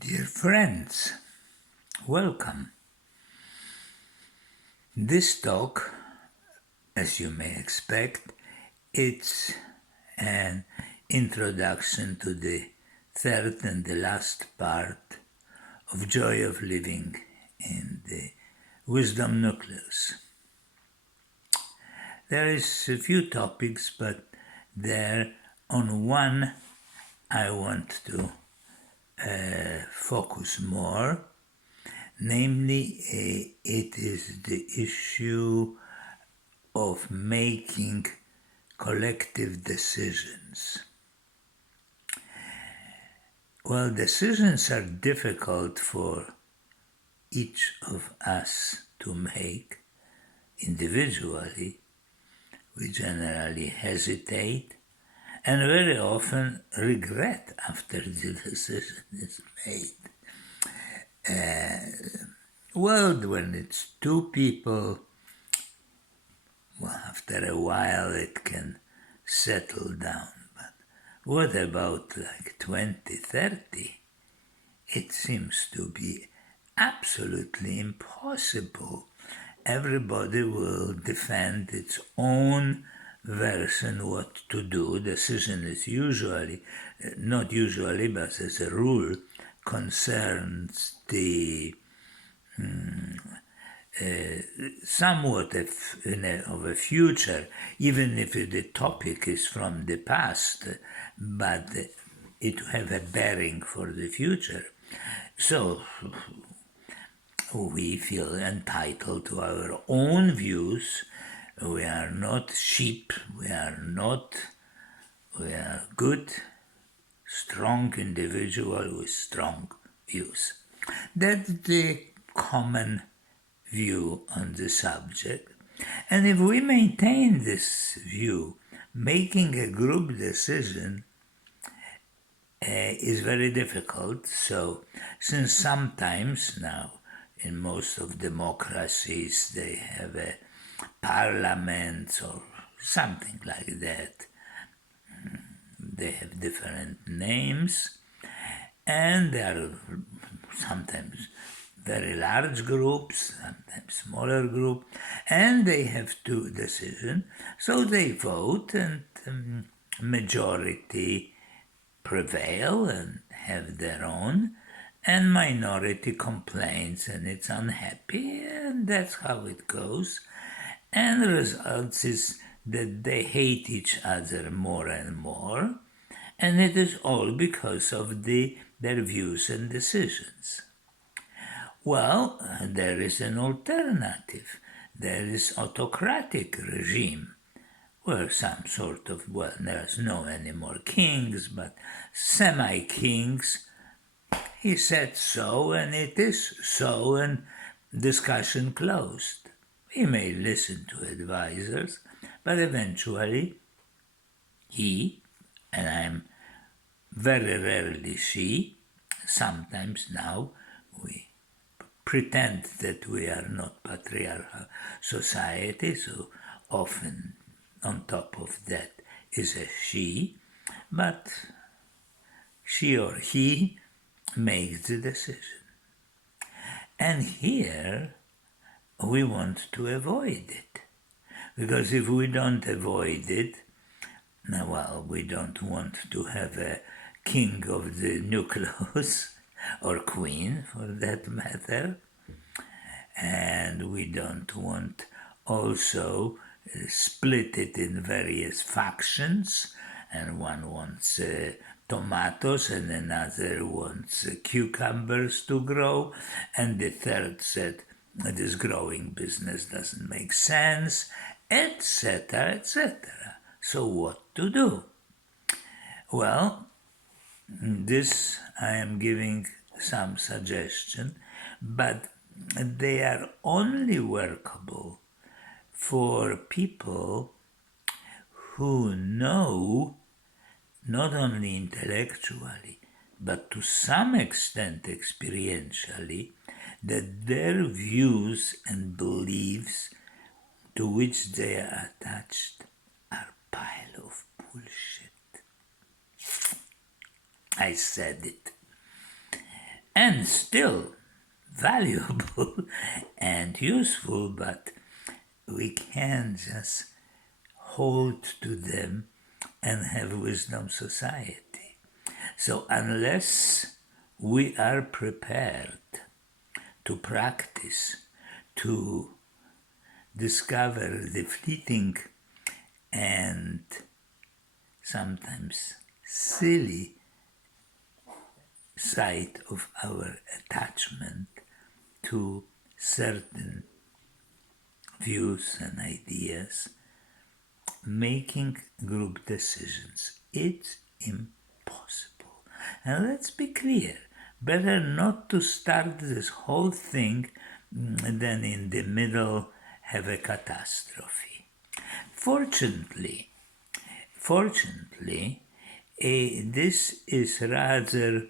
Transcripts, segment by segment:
Dear friends, welcome. This talk, as you may expect, it's an introduction to the third and the last part of Joy of Living in the Wisdom Nucleus. There is a few topics, but there on one I want to focus more. Namely, it is the issue of making collective decisions. Well, decisions are difficult for each of us to make individually. We generally hesitate and very often regret after the decision is made. Well, when it's two people, well, after a while it can settle down. But what about like 20, 30? It seems to be absolutely impossible. Everybody will defend its own version what to do. Decision is usually, not usually, but as a rule, concerns the somewhat of a future, even if the topic is from the past, but it have a bearing for the future. So we feel entitled to our own views. We are not sheep. We are good, strong individual with strong views. That's the common view on the subject. And if we maintain this view, making a group decision is very difficult. So, since sometimes now in most of democracies they have a parliament or something like that, they have different names, and there are sometimes very large groups, sometimes smaller groups, and they have two decisions. So they vote, and majority prevail and have their own, and minority complains and it's unhappy, and that's how it goes. And the result is that they hate each other more and more, and it is all because of their views and decisions. Well, there is an alternative. There is autocratic regime, where some sort of, well, there's no anymore kings, but semi-kings. He said so, and it is so, and discussion closed. He may listen to advisors, but eventually he, and I'm very rarely she, sometimes now we pretend that we are not patriarchal society, so often on top of that is a she, but she or he makes the decision. And here we want to avoid it, because if we don't avoid it, well, we don't want to have a king of the nucleus, or queen for that matter, and we don't want also split it in various factions, and one wants tomatoes and another wants cucumbers to grow, and the third said this growing business doesn't make sense, etc., etc. So what to do? Well, this I am giving some suggestion, but they are only workable for people who know, not only intellectually, but to some extent experientially, that their views and beliefs to which they are attached are a pile of bullshit. I said it. again, still valuable and useful, but we can just hold to them and have wisdom society. So unless we are prepared to practice, to discover the fleeting and sometimes silly side of our attachment to certain views and ideas, making group decisions, it's impossible. And let's be clear, better not to start this whole thing than in the middle have a catastrophe. Fortunately, this is rather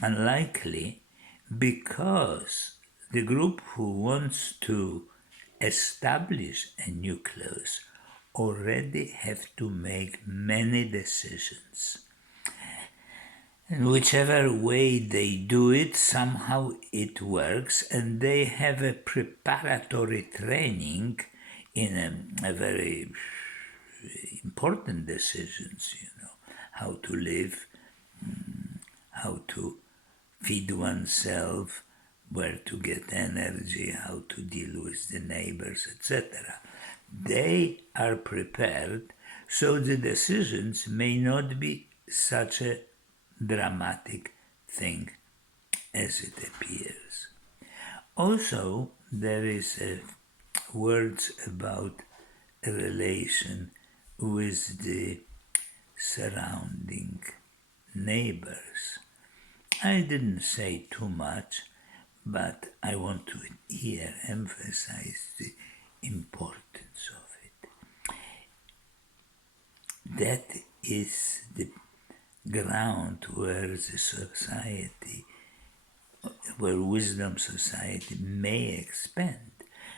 unlikely because the group who wants to establish a nucleus already have to make many decisions. And whichever way they do it, somehow it works, and they have a preparatory training in a very important decisions, how to live, how to feed oneself, where to get energy, how to deal with the neighbors, etc. They are prepared, so the decisions may not be such a dramatic thing as it appears. Also, there is words about a relation with the surrounding neighbors. I didn't say too much, but I want to here emphasize the importance of it. That is the ground where the society, where wisdom society may expand,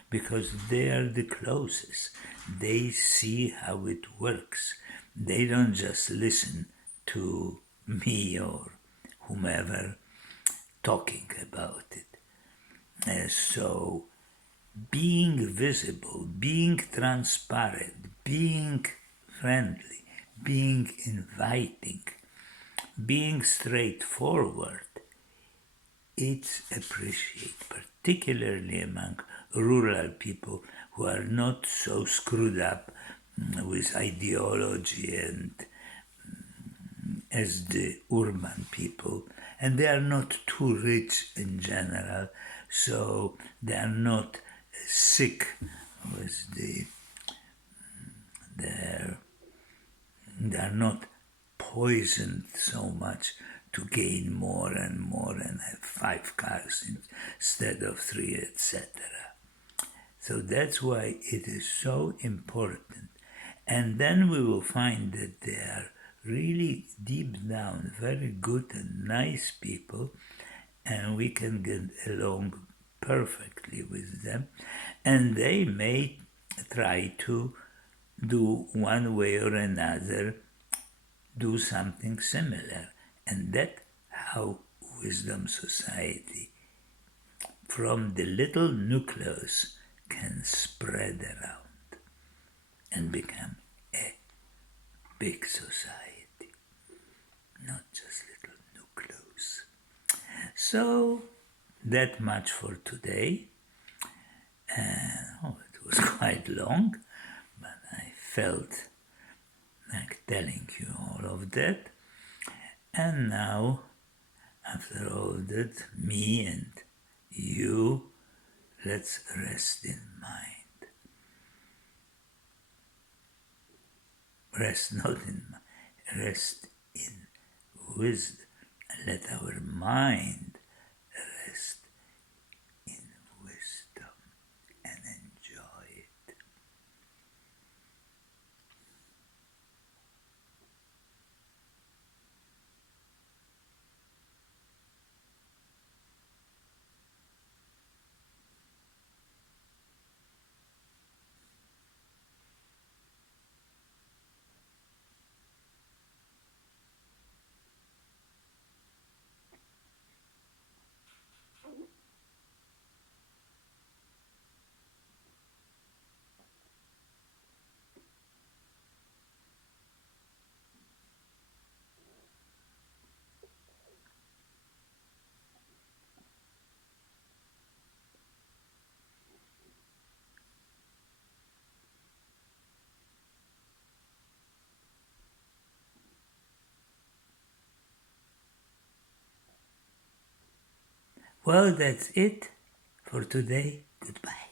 because they are the closest. They see how it works. They don't just listen to me or whomever talking about it. So being visible, being transparent, being friendly, being inviting, being straightforward, it's appreciated, particularly among rural people who are not so screwed up with ideology and as the urban people, and they are not too rich in general, so they are not sick with they are not poisoned so much to gain more and more and have 5 cars instead of 3, etc. So that's why it is so important. And then we will find that they are really deep down very good and nice people, and we can get along perfectly with them. And they may try to do one way or another, do something similar. And that's how Wisdom Society, from the little nucleus, can spread around and become a big society, not just little nucleus. So that much for today. It was quite long, but I felt like telling you all of that. And now, after all that, me and you, let's rest in mind. Rest not in mind, rest in wisdom. Let our mind rest in wisdom and enjoy it. Well, that's it for today. Goodbye.